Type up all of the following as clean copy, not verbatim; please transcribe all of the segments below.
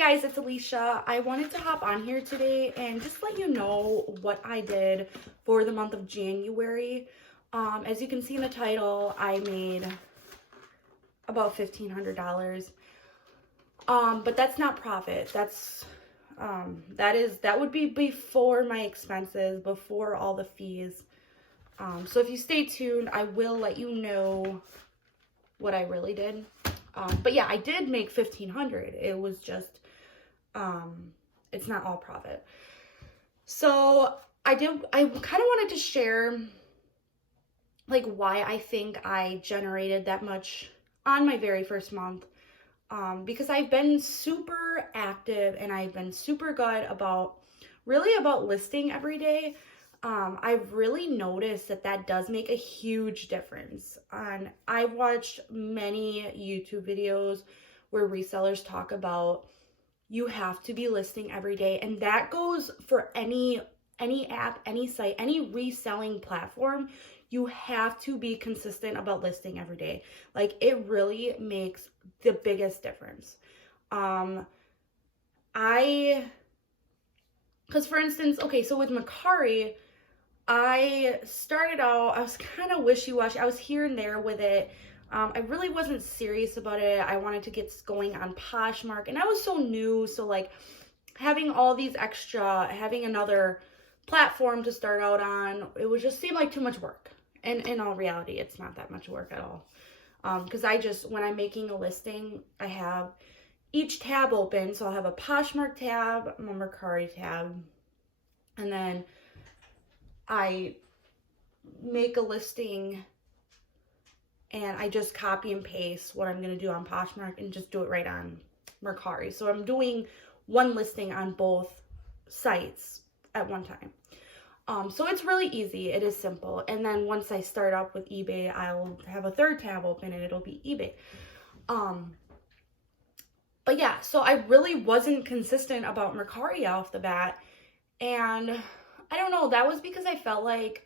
guys, it's Alicia. I wanted to hop on here today and just let you know what I did for the month of January. As you can see in the title, I made about $1,500. But that's not profit. That would be before my expenses, before all the fees. So if you stay tuned, I will let you know what I really did. But yeah, I did make $1,500. It was just, it's not all profit. So I kind of wanted to share like why I think I generated that much on my very first month. Because I've been super active and I've been super good about listing every day. I've really noticed that does make a huge difference. And I've watched many YouTube videos where resellers talk about you have to be listing every day. And that goes for any app, any site, any reselling platform. You have to be consistent about listing every day. Like, it really makes the biggest difference. Because for instance, okay, so with Mercari, I started out, I was kind of wishy-washy. I was here and there with it. I really wasn't serious about it. I wanted to get going on Poshmark, and I was so new. So like having another platform to start out on, it would just seem like too much work. And in all reality, it's not that much work at all. Because when I'm making a listing, I have each tab open. So I'll have a Poshmark tab, a Mercari tab, and then I make a listing and I just copy and paste what I'm going to do on Poshmark and just do it right on Mercari. So I'm doing one listing on both sites at one time. So it's really easy. It is simple. And then once I start up with eBay, I'll have a third tab open and it'll be eBay. But yeah, so I really wasn't consistent about Mercari off the bat. And I don't know, that was because I felt like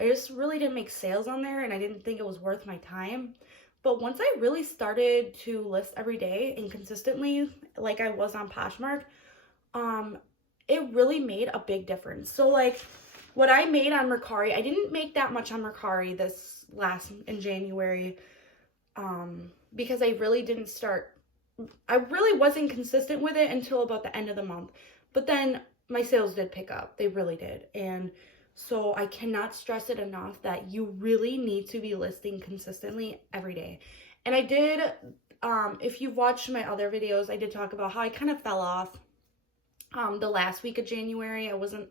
I just really didn't make sales on there and I didn't think it was worth my time. But once I really started to list every day and consistently, like I was on Poshmark, it really made a big difference. So like what I made on Mercari, I didn't make that much on Mercari in January, because I really wasn't consistent with it until about the end of the month. But then my sales did pick up. They really did. And so I cannot stress it enough that you really need to be listing consistently every day. And I did, if you've watched my other videos, I did talk about how I kind of fell off the last week of January. I wasn't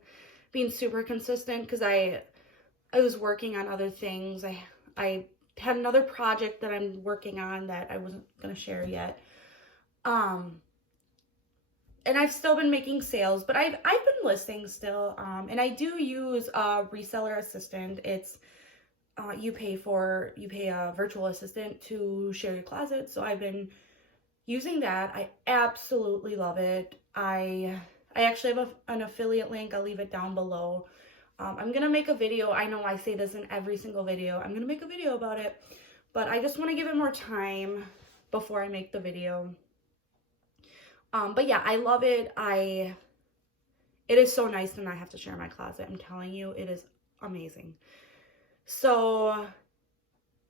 being super consistent because I was working on other things. I had another project that I'm working on that I wasn't going to share yet. And I've still been making sales, but I've been listing still. And I do use a reseller assistant. It's you pay a virtual assistant to share your closet. So I've been using that. I absolutely love it. I actually have an affiliate link. I'll leave it down below. I'm gonna make a video. I know I say this in every single video. I'm gonna make a video about it, but I just want to give it more time before I make the video. But yeah, I love it. It is so nice to not have to share my closet. I'm telling you, it is amazing. So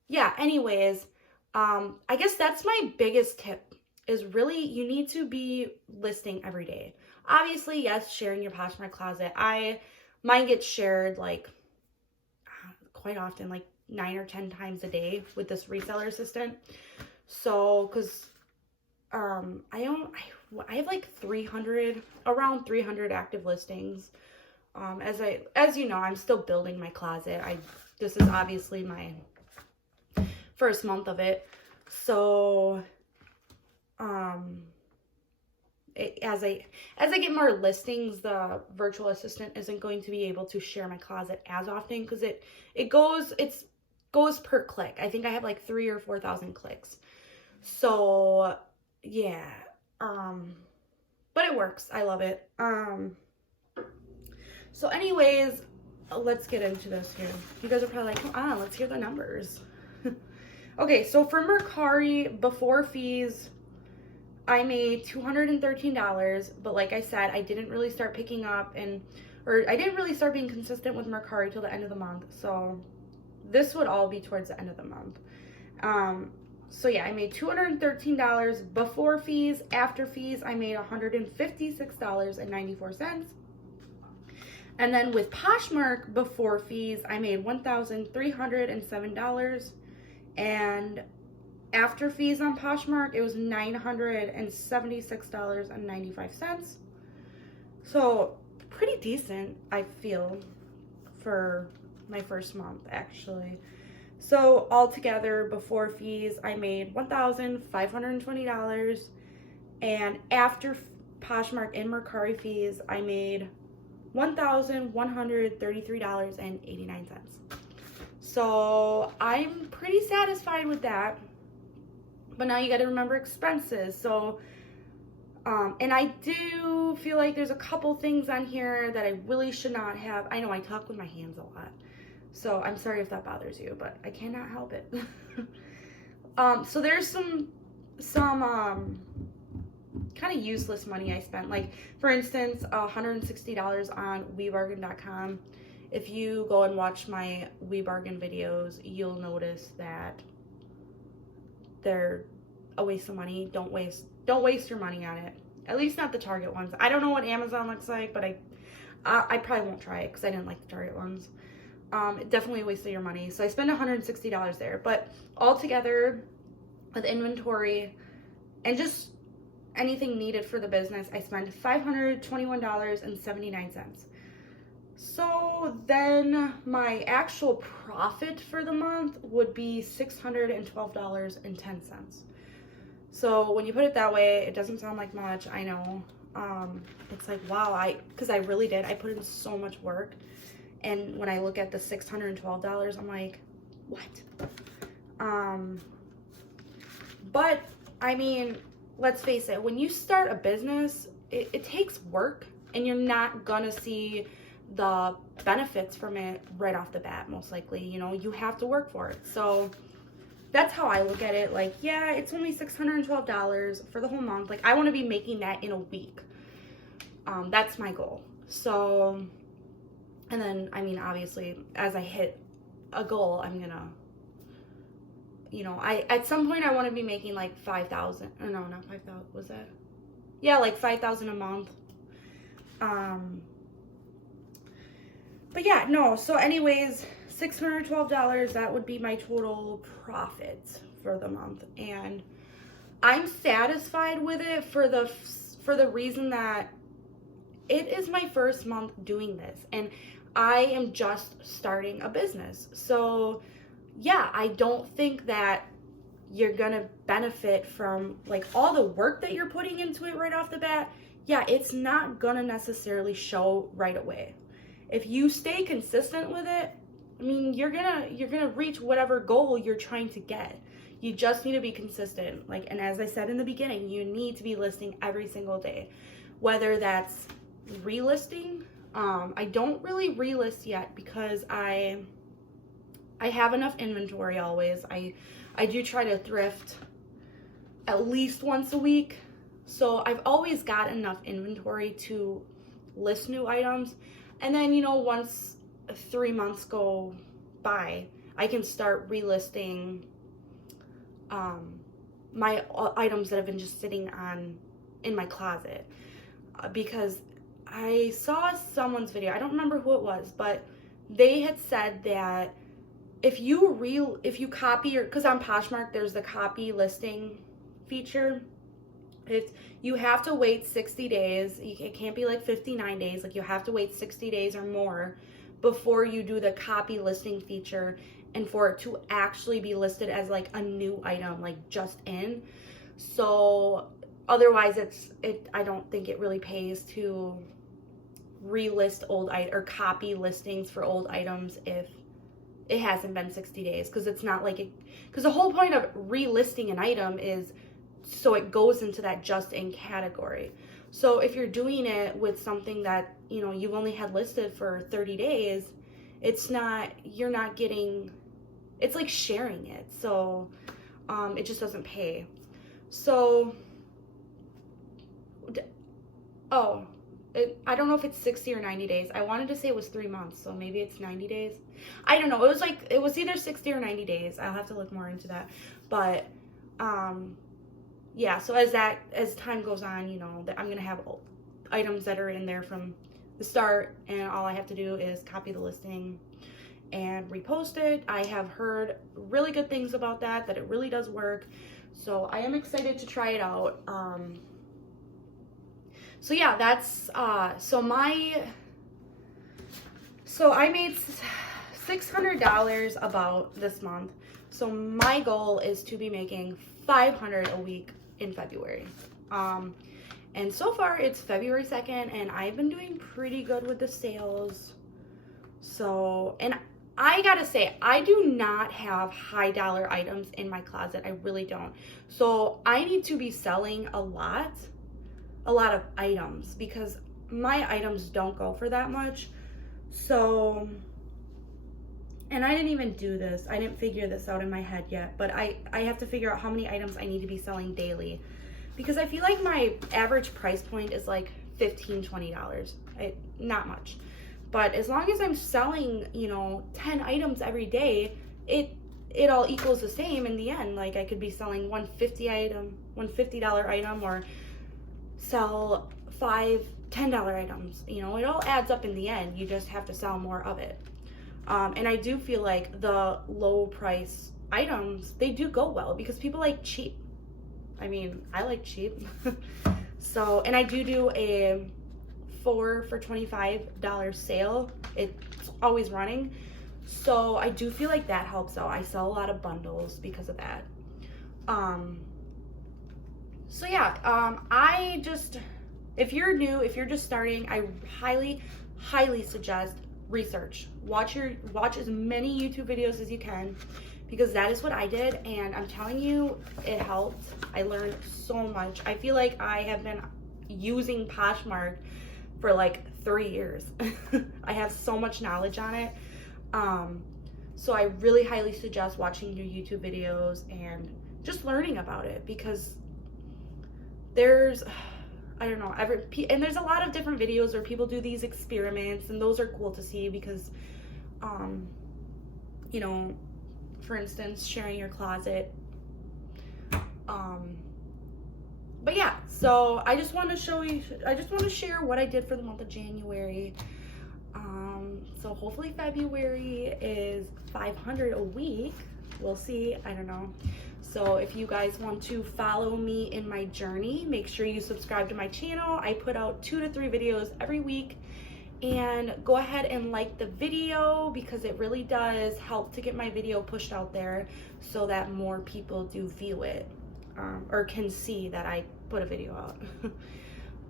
yeah, anyways, I guess that's my biggest tip is really you need to be listing every day. Obviously, yes, sharing your Poshmark closet. Mine gets shared like quite often, like 9 or 10 times a day with this reseller assistant. So, cause I have like around 300 active listings. As you know, I'm still building my closet. This is obviously my first month of it. So, as I get more listings, the virtual assistant isn't going to be able to share my closet as often because it goes per click. I think I have like 3,000 or 4,000 clicks. So yeah, but it works. I love it. So anyways, let's get into this here. You guys are probably like, come on, let's hear the numbers. Okay, so for Mercari, before fees, I made $213, but like I said, I didn't really start picking up or I didn't really start being consistent with Mercari till the end of the month. So this would all be towards the end of the month. So yeah, I made $213 before fees. After fees, I made $156.94. And then with Poshmark before fees, I made $1,307. And after fees on Poshmark, it was $976.95. So pretty decent, I feel, for my first month, actually. So altogether, before fees, I made $1,520. And after Poshmark and Mercari fees, I made $1,133.89. So I'm pretty satisfied with that. But now you got to remember expenses. So, and I do feel like there's a couple things on here that I really should not have. I know I talk with my hands a lot, so I'm sorry if that bothers you, but I cannot help it. So there's some kind of useless money I spent. Like, for instance, $160 on webargain.com. If you go and watch my WeBargain videos, you'll notice that they're a waste of money. Don't waste your money on it. At least not the Target ones. I don't know what Amazon looks like, but I probably won't try it because I didn't like the Target ones. It definitely wasted your money. So I spent $160 there. But altogether, with inventory and just anything needed for the business, I spent $521.79. So then my actual profit for the month would be $612.10. So when you put it that way, it doesn't sound like much, I know. It's like, wow, because I really did. I put in so much work. And when I look at the $612, I'm like, what? But, I mean, let's face it, when you start a business, it takes work, and you're not gonna see the benefits from it right off the bat, most likely. You know, you have to work for it. So that's how I look at it. Like, yeah, it's only $612 for the whole month. Like, I want to be making that in a week. That's my goal. So, and then, I mean, obviously, as I hit a goal, I'm gonna, you know, at some point I want to be making like 5,000. Oh, no, not 5,000. Was that? Yeah, like 5,000 a month. But yeah, no. So anyways, $612, that would be my total profit for the month. And I'm satisfied with it for the reason that it is my first month doing this. And I am just starting a business. So yeah, I don't think that you're gonna benefit from like all the work that you're putting into it right off the bat. Yeah, it's not gonna necessarily show right away. If you stay consistent with it, I mean, you're gonna reach whatever goal you're trying to get. You just need to be consistent. Like, and as I said in the beginning, you need to be listing every single day, whether that's relisting. I don't really relist yet because I have enough inventory always. I do try to thrift at least once a week. So I've always got enough inventory to list new items. And then, you know, once 3 months go by, I can start relisting my items that have been just sitting in my closet. Because I saw someone's video, I don't remember who it was, but they had said that if you copy because on Poshmark there's the copy listing feature. You have to wait 60 days. It can't be like 59 days. Like, you have to wait 60 days or more before you do the copy listing feature and for it to actually be listed as like a new item, like just in. So otherwise I don't think it really pays to relist old or copy listings for old items if it hasn't been 60 days, because it's not like because the whole point of relisting an item is so it goes into that just in category. So if you're doing it with something that, you know, you've only had listed for 30 days, it's like sharing it. So it just doesn't pay. So Oh, I don't know if it's 60 or 90 days. I wanted to say it was 3 months, so maybe it's 90 days. I don't know. It was either 60 or 90 days. I'll have to look more into that. But, yeah, so as time goes on, you know, that I'm going to have items that are in there from the start, and all I have to do is copy the listing and repost it. I have heard really good things about that it really does work. So I am excited to try it out. So yeah, that's, so I made $600 about this month. So my goal is to be making $500 a week in February. And so far it's February 2nd and I've been doing pretty good with the sales. So, and I gotta say, I do not have high dollar items in my closet. I really don't. So I need to be selling a lot of items because my items don't go for that much. So, and I didn't even do this. I didn't figure this out in my head yet, but I have to figure out how many items I need to be selling daily because I feel like my average price point is like $15, $20. Not much. But as long as I'm selling, you know, 10 items every day, it all equals the same in the end. Like I could be selling $150 item or sell 5 $10 items. You know, it all adds up in the end. You just have to sell more of it. And I do feel like the low price items, they do go well because people like cheap. I mean, I like cheap. So, and I do a 4 for $25 sale. It's always running. So I do feel like that helps out. I sell a lot of bundles because of that. So yeah, if you're new, if you're just starting, I highly suggest research. Watch as many YouTube videos as you can because that is what I did, and I'm telling you, it helped. I learned so much. I feel like I have been using Poshmark for like 3 years. I have so much knowledge on it. So I really highly suggest watching your YouTube videos and just learning about it because there's, I don't know, and there's a lot of different videos where people do these experiments, and those are cool to see because, you know, for instance, sharing your closet. But yeah, so I just want to share what I did for the month of January. So hopefully February is 500 a week. We'll see, I don't know. So if you guys want to follow me in my journey, make sure you subscribe to my channel. I put out 2 to 3 videos every week, and go ahead and like the video because it really does help to get my video pushed out there so that more people do view it, or can see that I put a video out.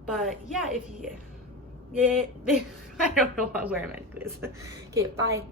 But yeah, I don't know where I'm at this. Okay, bye.